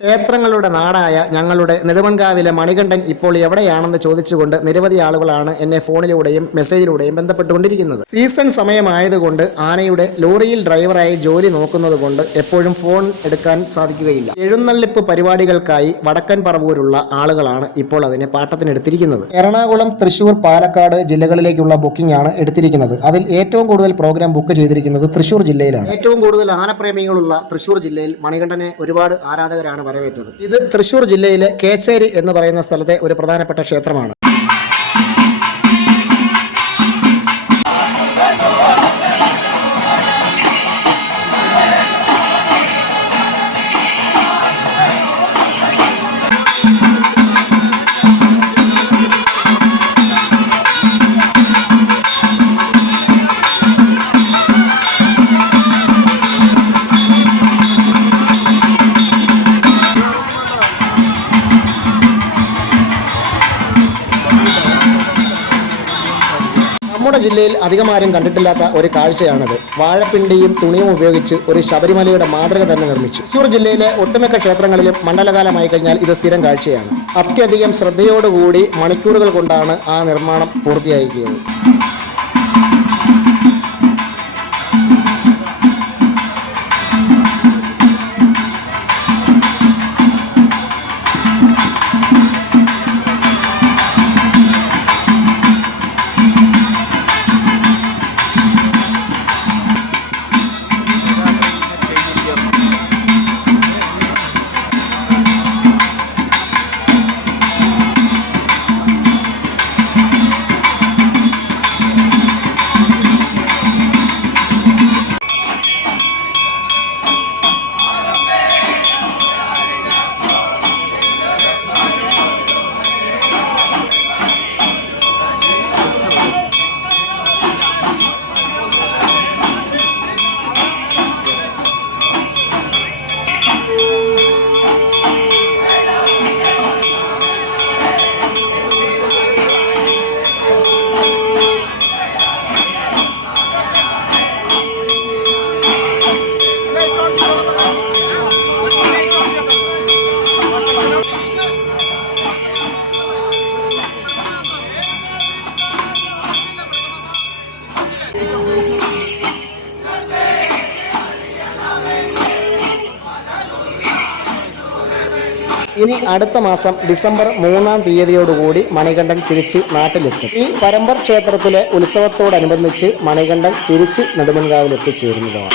ക്ഷേത്രങ്ങളുടെ നാടായ ഞങ്ങളുടെ നെടുമൺകാവിലെ മണികണ്ഠൻ ഇപ്പോൾ എവിടെയാണെന്ന് ചോദിച്ചുകൊണ്ട് നിരവധി ആളുകളാണ് എന്നെ ഫോണിലൂടെയും മെസ്സേജിലൂടെയും ബന്ധപ്പെട്ടുകൊണ്ടിരിക്കുന്നത്. സീസൺ സമയമായതുകൊണ്ട് ആനയുടെ ലോറിയിൽ ഡ്രൈവറായി ജോലി നോക്കുന്നത് കൊണ്ട് എപ്പോഴും ഫോൺ എടുക്കാൻ സാധിക്കുകയില്ല. എഴുന്നള്ളിപ്പ് പരിപാടികൾക്കായി വടക്കൻ പറവൂരുള്ള ആളുകളാണ് ഇപ്പോൾ അതിനെ പാട്ടത്തിനെടുത്തിരിക്കുന്നത്. എറണാകുളം തൃശൂർ പാലക്കാട് ജില്ലകളിലേക്കുള്ള ബുക്കിംഗ് ആണ് എടുത്തിരിക്കുന്നത്. അതിൽ ഏറ്റവും കൂടുതൽ പ്രോഗ്രാം ബുക്ക് ചെയ്തിരിക്കുന്നത് തൃശൂർ ജില്ലയിലാണ്. ഏറ്റവും കൂടുതൽ ആനപ്രേമികളുള്ള തൃശൂർ ജില്ലയിൽ മണികണ്ഠനെ ഒരുപാട് ആരാധകരാണ് വരവേറ്റത്. ഇത് തൃശൂർ ജില്ലയിലെ കേച്ചേരി എന്ന് പറയുന്ന സ്ഥലത്തെ ഒരു പ്രധാനപ്പെട്ട ക്ഷേത്രമാണ്. നമ്മുടെ ജില്ലയിൽ അധികമാരും കണ്ടിട്ടില്ലാത്ത ഒരു കാഴ്ചയാണിത്. വാഴപ്പിണ്ടിയും തുണിയും ഉപയോഗിച്ച് ഒരു ശബരിമലയുടെ മാതൃക തന്നെ നിർമ്മിച്ചു. തൃശൂർ ജില്ലയിലെ ഒട്ടുമിക്ക ക്ഷേത്രങ്ങളിലും മണ്ഡലകാലമായി കഴിഞ്ഞാൽ ഇത് സ്ഥിരം കാഴ്ചയാണ്. അത്യധികം ശ്രദ്ധയോടുകൂടി മണിക്കൂറുകൾ കൊണ്ടാണ് ആ നിർമ്മാണം പൂർത്തിയാക്കിയത് ഇനി അടുത്ത മാസം ഡിസംബർ മൂന്നാം തീയതിയോടുകൂടി മണികണ്ഠൻ തിരിച്ച് നാട്ടിലെത്തും. ഈ പരമ്പർ ക്ഷേത്രത്തിലെ ഉത്സവത്തോടനുബന്ധിച്ച് മണികണ്ഠൻ തിരിച്ച് നെടുമൺകാവിൽ എത്തിച്ചേരുന്നതാണ്